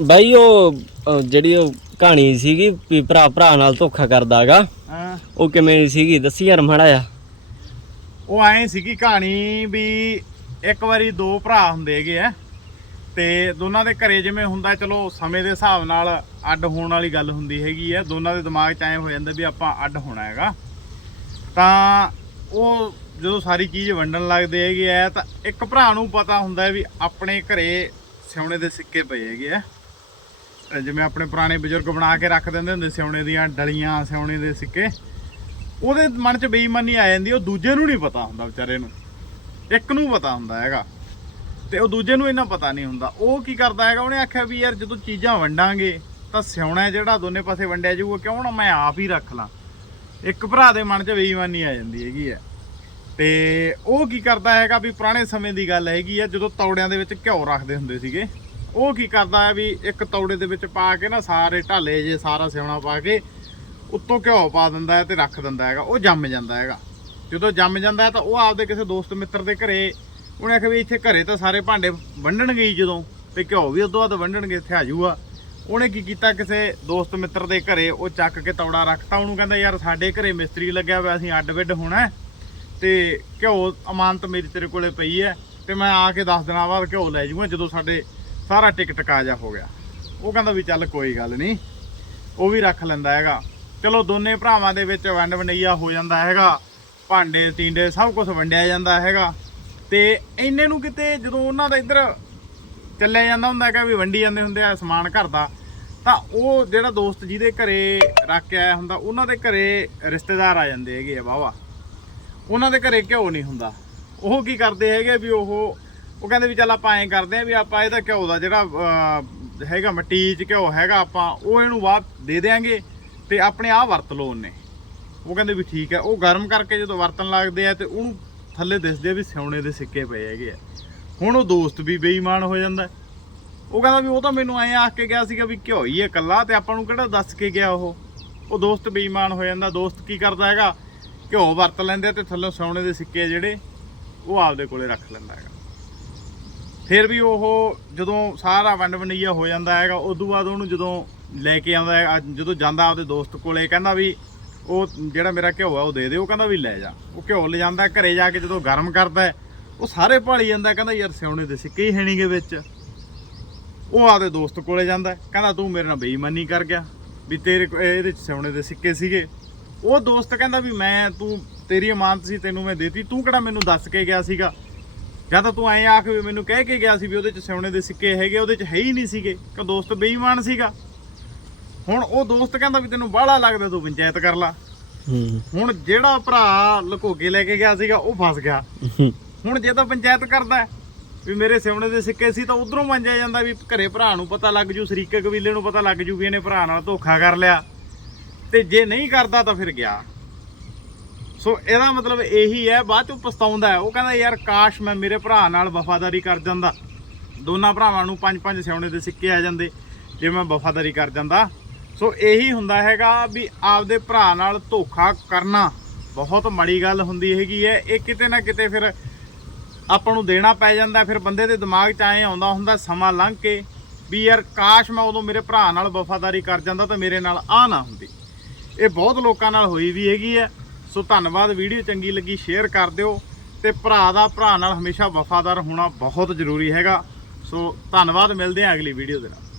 ਬਾਈ ਉਹ ਅਹ ਜਿਹੜੀ ਉਹ ਕਹਾਣੀ ਸੀਗੀ ਵੀ ਭਰਾ ਭਰਾ ਨਾਲ ਧੋਖਾ ਕਰਦਾਗਾ ਹਾਂ। ਉਹ ਕਿਵੇਂ ਸੀਗੀ? ਦੱਸੀ ਯਾਰ ਮਾੜਾ ਆ ਉਹ ਐਂ ਸੀਗੀ ਕਹਾਣੀ ਵੀ ਇੱਕ ਵਾਰੀ ਦੋ ਭਰਾ ਹੁੰਦੇ ਹੈਗੇ ਆ ਤੇ ਦੋਨਾਂ ਦੇ ਘਰੇ ਜਿਵੇਂ ਹੁੰਦਾ ਚਲੋ ਸਮੇਂ ਦੇ ਹਿਸਾਬ ਨਾਲ ਅੱਡ ਹੋਣ ਵਾਲੀ ਗੱਲ ਹੁੰਦੀ ਹੈਗੀ ਆ। ਦੋਨਾਂ ਦੇ ਦਿਮਾਗ 'ਚ ਐਂ ਹੋ ਜਾਂਦਾ ਵੀ ਆਪਾਂ ਅੱਡ ਹੋਣਾ ਹੈਗਾ। ਤਾਂ ਉਹ ਜਦੋਂ ਸਾਰੀ ਚੀਜ਼ ਵੰਡਣ ਲੱਗਦੇ ਹੈਗੇ ਆ ਤਾਂ ਇੱਕ ਭਰਾ ਨੂੰ ਪਤਾ ਹੁੰਦਾ ਵੀ ਆਪਣੇ ਘਰੇ ਸਿਉਣੇ ਦੇ ਸਿੱਕੇ ਪਏ ਹੈਗੇ ਆ। ਜਿਵੇਂ ਆਪਣੇ ਪੁਰਾਣੇ ਬਜ਼ੁਰਗ ਬਣਾ ਕੇ ਰੱਖ ਦਿੰਦੇ ਹੁੰਦੇ ਸਿਉਣੇ ਦੀਆਂ ਡਲੀਆਂ, ਸਿਉਣੇ ਦੇ ਸਿੱਕੇ, ਉਹਦੇ ਮਨ 'ਚ ਬੇਈਮਾਨੀ ਆ ਜਾਂਦੀ, ਉਹ ਦੂਜੇ ਨੂੰ ਨਹੀਂ ਪਤਾ ਹੁੰਦਾ ਵਿਚਾਰੇ ਨੂੰ। ਇੱਕ ਨੂੰ ਪਤਾ ਹੁੰਦਾ ਹੈਗਾ। ਤੇ ਉਹ ਦੂਜੇ ਨੂੰ ਇਹਨਾਂ ਪਤਾ ਨਹੀਂ ਹੁੰਦਾ। ਉਹ ਕੀ ਕਰਦਾ ਹੈਗਾ, ਉਹਨੇ ਆਖਿਆ ਵੀ ਯਾਰ ਜਦੋਂ ਚੀਜ਼ਾਂ ਵੰਡਾਂਗੇ, ਤਾਂ ਸਿਉਣਾ ਜਿਹੜਾ ਦੋਨੇ ਪਾਸੇ ਵੰਡਿਆ ਜਾਊਗਾ, ਕਿਉਂ ਨਾ ਮੈਂ ਆਪ ਹੀ ਰੱਖ ਲਾਂ। ਇੱਕ ਭਰਾ ਦੇ ਮਨ 'ਚ ਬੇਈਮਾਨੀ ਆ ਜਾਂਦੀ ਹੈਗੀ ਹੈ। ਤੇ ਉਹ ਕੀ ਕਰਦਾ ਹੈਗਾ ਵੀ ਪੁਰਾਣੇ ਸਮੇਂ ਦੀ ਗੱਲ ਹੈਗੀ ਆ ਜਦੋਂ ਤੌੜਿਆਂ ਦੇ ਵਿੱਚ ਘਿਓ ਰੱਖਦੇ ਹੁੰਦੇ ਸੀਗੇ। ਉਹ ਕੀ ਕਰਦਾ ਹੈ ਵੀ ਇੱਕ ਤੌੜੇ ਦੇ ਵਿੱਚ ਪਾ ਕੇ ਨਾ ਸਾਰੇ ਢਾਲੇ ਜੇ ਸਾਰਾ ਸਿਉਣਾ ਪਾ ਕੇ ਉੱਤੋਂ ਘਿਓ ਪਾ ਦਿੰਦਾ ਹੈ ਤੇ ਰੱਖ ਦਿੰਦਾ ਹੈਗਾ, ਉਹ ਜੰਮ ਜਾਂਦਾ ਹੈਗਾ। ਜਦੋਂ ਜੰਮ ਜਾਂਦਾ ਹੈ ਤਾਂ ਉਹ ਆਪਦੇ ਕਿਸੇ ਦੋਸਤ ਮਿੱਤਰ ਦੇ ਘਰੇ, ਉਹਨੇ ਆਖਿਆ ਵੀ ਇੱਥੇ ਘਰੇ ਤਾਂ ਸਾਰੇ ਭਾਂਡੇ ਵੰਡਣਗੇ ਹੀ ਜਦੋਂ, ਤੇ ਘਿਓ ਵੀ ਉਦੋਂ ਬਾਅਦ ਵੰਡਣਗੇ, ਇੱਥੇ ਆ ਜੂਗਾ ਉਹਨੇ ਕੀ ਕੀਤਾ ਕਿਸੇ ਦੋਸਤ ਮਿੱਤਰ ਦੇ ਘਰੇ, ਉਹ ਚੱਕ ਕੇ ਤੌੜਾ ਰੱਖਤਾ, ਉਹਨੂੰ ਕਹਿੰਦਾ, ਯਾਰ ਸਾਡੇ ਘਰੇ ਮਿਸਤਰੀ ਲੱਗਿਆ ਹੋਇਆ, ਅਸੀਂ ਅੱਡ ਵਿੱਡ ਹੋਣਾ ਹੈ, ਤੇ ਘਿਓ ਅਮਾਨਤ ਮੇਰੀ ਤੇਰੇ ਕੋਲੇ ਪਈ ਹੈ, ਤੇ ਮੈਂ ਆ ਕੇ 10 ਦਿਨਾਂ ਬਾਅਦ ਘਿਓ ਲੈ ਜੂਗਾ ਜਦੋਂ ਸਾਡੇ ਸਾਰਾ ਟਿਕ ਟਕਾ ਜਾ ਹੋ ਗਿਆ। ਉਹ ਕਹਿੰਦਾ ਵੀ ਚੱਲ ਕੋਈ ਗੱਲ ਨਹੀਂ, ਉਹ ਵੀ ਰੱਖ ਲੈਂਦਾ ਹੈਗਾ। ਚਲੋ ਦੋਨੇ ਭਰਾਵਾਂ ਦੇ ਵਿੱਚ ਵੰਡ ਵੰਡਈਆ ਹੋ ਜਾਂਦਾ ਹੈਗਾ, ਭਾਂਡੇ, ਟੀਂਡੇ ਸਭ ਕੁਝ ਵੰਡਿਆ ਜਾਂਦਾ ਹੈਗਾ। ਤੇ ਇੰਨੇ ਨੂੰ ਕਿਤੇ ਜਦੋਂ ਉਹਨਾਂ ਦਾ ਇੱਧਰ ਚੱਲਿਆ ਜਾਂਦਾ ਹੁੰਦਾ ਹੈਗਾ ਵੀ ਵੰਡੀ ਜਾਂਦੇ ਹੁੰਦੇ ਆ ਸਮਾਨ ਘਰ ਦਾ, ਤਾਂ ਉਹ ਜਿਹੜਾ ਦੋਸਤ ਜਿਹਦੇ ਘਰੇ ਰੱਖ ਕੇ ਆਇਆ ਹੁੰਦਾ, ਉਹਨਾਂ ਦੇ ਘਰੇ ਰਿਸ਼ਤੇਦਾਰ ਆ ਜਾਂਦੇ ਹੈਗੇ ਆ ਵਾਵਾ ਉਹਨਾਂ ਦੇ ਘਰੇ ਘਿਓ ਨਹੀਂ ਹੁੰਦਾ। ਉਹ ਕੀ ਕਰਦੇ ਹੈਗੇ ਵੀ ਉਹ ਉਹ ਕਹਿੰਦੇ ਵੀ ਚੱਲ ਆਪਾਂ ਐਂ ਕਰਦੇ ਆ ਵੀ ਆਪਾਂ ਇਹਦਾ ਘਿਓ ਦਾ ਜਿਹੜਾ ਹੈਗਾ ਮੱਟੀ 'ਚ ਘਿਓ ਹੈਗਾ ਆਪਾਂ, ਉਹ ਇਹਨੂੰ ਵਾਹ ਦੇ ਦੇਾਂਗੇ ਤੇ ਆਪਣੇ ਆਹ ਵਰਤ ਲਓ ਉਹਨੇ। ਉਹ ਕਹਿੰਦੇ ਵੀ ਠੀਕ ਹੈ, ਉਹ ਗਰਮ ਕਰਕੇ ਜਦੋਂ ਵਰਤਣ ਲੱਗਦੇ ਆ ਤੇ ਉਹਨੂੰ ਥੱਲੇ ਦਿਸਦੇ ਆ ਵੀ ਸਿਉਣੇ ਦੇ ਸਿੱਕੇ ਪਏ ਹੈਗੇ ਆ। ਹੁਣ ਉਹ ਦੋਸਤ ਵੀ ਬੇਈਮਾਨ ਹੋ ਜਾਂਦਾ। ਉਹ ਕਹਿੰਦਾ ਵੀ ਉਹ ਤਾਂ ਮੈਨੂੰ ਐਂ ਆਖ ਕੇ ਗਿਆ ਸੀਗਾ ਵੀ ਘਿਓ ਹੀ ਹੈ ਇਕੱਲਾ ਤੇ ਆਪਾਂ ਨੂੰ ਕਿਹੜਾ ਦੱਸ ਕੇ ਗਿਆ ਉਹ। ਉਹ ਦੋਸਤ ਬੇਈਮਾਨ ਹੋ ਜਾਂਦਾ, ਦੋਸਤ ਕੀ ਕਰਦਾ ਹੈਗਾ? ਘਿਓ ਵਰਤ ਲੈਂਦੇ ਆ ਤੇ ਥੱਲੇ ਸਿਉਣੇ ਦੇ ਸਿੱਕੇ ਜਿਹੜੇ, ਉਹ ਆਪਦੇ ਕੋਲੇ ਰੱਖ ਲੈਂਦਾ ਹੈਗਾ। ਫਿਰ ਵੀ ਉਹ ਜਦੋਂ ਸਾਰਾ ਵੰਡ ਵੰਡਈਆ ਹੋ ਜਾਂਦਾ ਹੈਗਾ, ਉਦੋਂ ਬਾਅਦ ਉਹਨੂੰ ਜਦੋਂ ਲੈ ਕੇ ਆਉਂਦਾ ਹੈ ਜਦੋਂ ਜਾਂਦਾ ਆਪਦੇ ਦੋਸਤ ਕੋਲੇ, ਕਹਿੰਦਾ ਵੀ ਉਹ ਜਿਹੜਾ ਮੇਰਾ ਘਿਓ ਆ, ਉਹ ਦੇ ਦੇ ਉਹ ਕਹਿੰਦਾ ਵੀ ਲੈ ਜਾ। ਉਹ ਘਿਓ ਲੈ ਜਾਂਦਾ, ਘਰੇ ਜਾ ਕੇ ਜਦੋਂ ਗਰਮ ਕਰਦਾ ਉਹ ਸਾਰੇ ਭਾਲੀ ਜਾਂਦਾ, ਕਹਿੰਦਾ ਯਾਰ ਸਿਉਣੇ ਦੇ ਸਿੱਕੇ ਹੀ ਹੈਣੀਗੇ ਵਿੱਚ। ਉਹ ਆਪਦੇ ਦੋਸਤ ਕੋਲੇ ਜਾਂਦਾ ਕਹਿੰਦਾ ਤੂੰ ਮੇਰੇ ਨਾਲ ਬੇਈਮਾਨੀ ਕਰ ਗਿਆ, ਵੀ ਤੇਰੇ ਇਹਦੇ ਚ ਸਿਉਣੇ ਦੇ ਸਿੱਕੇ ਸੀਗੇ। ਉਹ ਦੋਸਤ ਕਹਿੰਦਾ ਵੀ ਮੈਂ, ਤੂੰ ਤੇਰੀ ਇਮਾਨਤ ਸੀ, ਤੈਨੂੰ ਮੈਂ ਦੇਤੀ, ਤੂੰ ਕਿਹੜਾ ਮੈਨੂੰ ਦੱਸ ਕੇ ਗਿਆ ਸੀਗਾ? ਜਾਂ ਤਾਂ ਤੂੰ ਐਂ ਆਖ ਵੀ ਮੈਨੂੰ ਕਹਿ ਕੇ ਗਿਆ ਸੀ ਵੀ ਉਹਦੇ ਚ ਸਿਉਣੇ ਦੇ ਸਿੱਕੇ ਹੈਗੇ ਉਹਦੇ ਚ ਹੈ ਹੀ ਨਹੀਂ ਸੀਗੇ ਕਿ ਦੋਸਤ ਬੇਈਮਾਨ ਸੀਗਾ। ਹੁਣ ਉਹ ਦੋਸਤ ਕਹਿੰਦਾ ਵੀ ਤੈਨੂੰ ਬਾਹਲਾ ਲੱਗਦਾ ਤੂੰ ਪੰਚਾਇਤ ਕਰ ਲਾ। ਹੁਣ ਜਿਹੜਾ ਭਰਾ ਲੁਕੋ ਕੇ ਲੈ ਕੇ ਗਿਆ ਸੀਗਾ ਉਹ ਫਸ ਗਿਆ। ਹੁਣ ਜੇ ਤਾਂ ਪੰਚਾਇਤ ਕਰਦਾ ਵੀ ਮੇਰੇ ਸਿਉਣੇ ਦੇ ਸਿੱਕੇ ਸੀ ਤਾਂ ਉਧਰੋਂ ਮੰਜਿਆ ਜਾਂਦਾ ਵੀ ਘਰੇ ਭਰਾ ਨੂੰ ਪਤਾ ਲੱਗ ਜੂ ਸ਼ਰੀਕੇ ਕਬੀਲੇ ਨੂੰ ਪਤਾ ਲੱਗ ਜੂ ਵੀ ਇਹਨੇ ਭਰਾ ਨਾਲ ਧੋਖਾ ਕਰ ਲਿਆ। ਤੇ ਜੇ ਨਹੀਂ ਕਰਦਾ ਤਾਂ ਫਿਰ ਗਿਆ। ਸੋ ਇਹਦਾ ਮਤਲਬ ਇਹੀ ਹੈ, ਬਾਅਦ ਚੋਂ ਪਛਤਾਉਂਦਾ ਹੈ। ਉਹ ਕਹਿੰਦਾ, ਯਾਰ, ਕਾਸ਼ ਮੈਂ ਮੇਰੇ ਭਰਾ ਨਾਲ ਵਫਾਦਾਰੀ ਕਰ ਜਾਂਦਾ। ਦੋਨਾਂ ਭਰਾਵਾਂ ਨੂੰ ਪੰਜ ਪੰਜ ਸਿਉਣੇ ਦੇ ਸਿੱਕੇ ਆ ਜਾਂਦੇ, ਜੇ ਮੈਂ ਵਫਾਦਾਰੀ ਕਰ ਜਾਂਦਾ। ਸੋ ਇਹੀ ਹੁੰਦਾ ਹੈਗਾ ਵੀ ਆਪਦੇ ਭਰਾ ਨਾਲ ਧੋਖਾ ਕਰਨਾ। ਬਹੁਤ ਮਾੜੀ ਗੱਲ ਹੁੰਦੀ ਹੈਗੀ ਹੈ। ਇਹ ਕਿਤੇ ਨਾ ਕਿਤੇ ਫਿਰ ਆਪਾਂ ਨੂੰ ਦੇਣਾ ਪੈ ਜਾਂਦਾ। ਫਿਰ ਬੰਦੇ ਦੇ ਦਿਮਾਗ 'ਚ ਐਂ ਆਉਂਦਾ ਹੁੰਦਾ ਸਮਾਂ ਲੰਘ ਕੇ ਵੀ, ਯਾਰ, ਕਾਸ਼ ਮੈਂ ਉਦੋਂ ਮੇਰੇ ਭਰਾ ਨਾਲ ਵਫਾਦਾਰੀ ਕਰ ਜਾਂਦਾ ਤਾਂ ਮੇਰੇ ਨਾਲ ਆ ਨਾ ਹੁੰਦੀ। ਇਹ ਬਹੁਤ ਲੋਕਾਂ ਨਾਲ ਹੋਈ ਵੀ ਹੈਗੀ ਹੈ। ਸੋ ਧੰਨਵਾਦ, ਵੀਡੀਓ ਚੰਗੀ ਲੱਗੀ ਸ਼ੇਅਰ ਕਰ ਦਿਓ ਤੇ ਭਰਾ ਦਾ ਭਰਾ ਨਾਲ ਹਮੇਸ਼ਾ ਵਫਾਦਾਰ ਹੋਣਾ ਬਹੁਤ ਜ਼ਰੂਰੀ ਹੈਗਾ। ਸੋ ਧੰਨਵਾਦ, ਮਿਲਦੇ ਹਾਂ ਅਗਲੀ ਵੀਡੀਓ ਦੇ ਨਾਲ।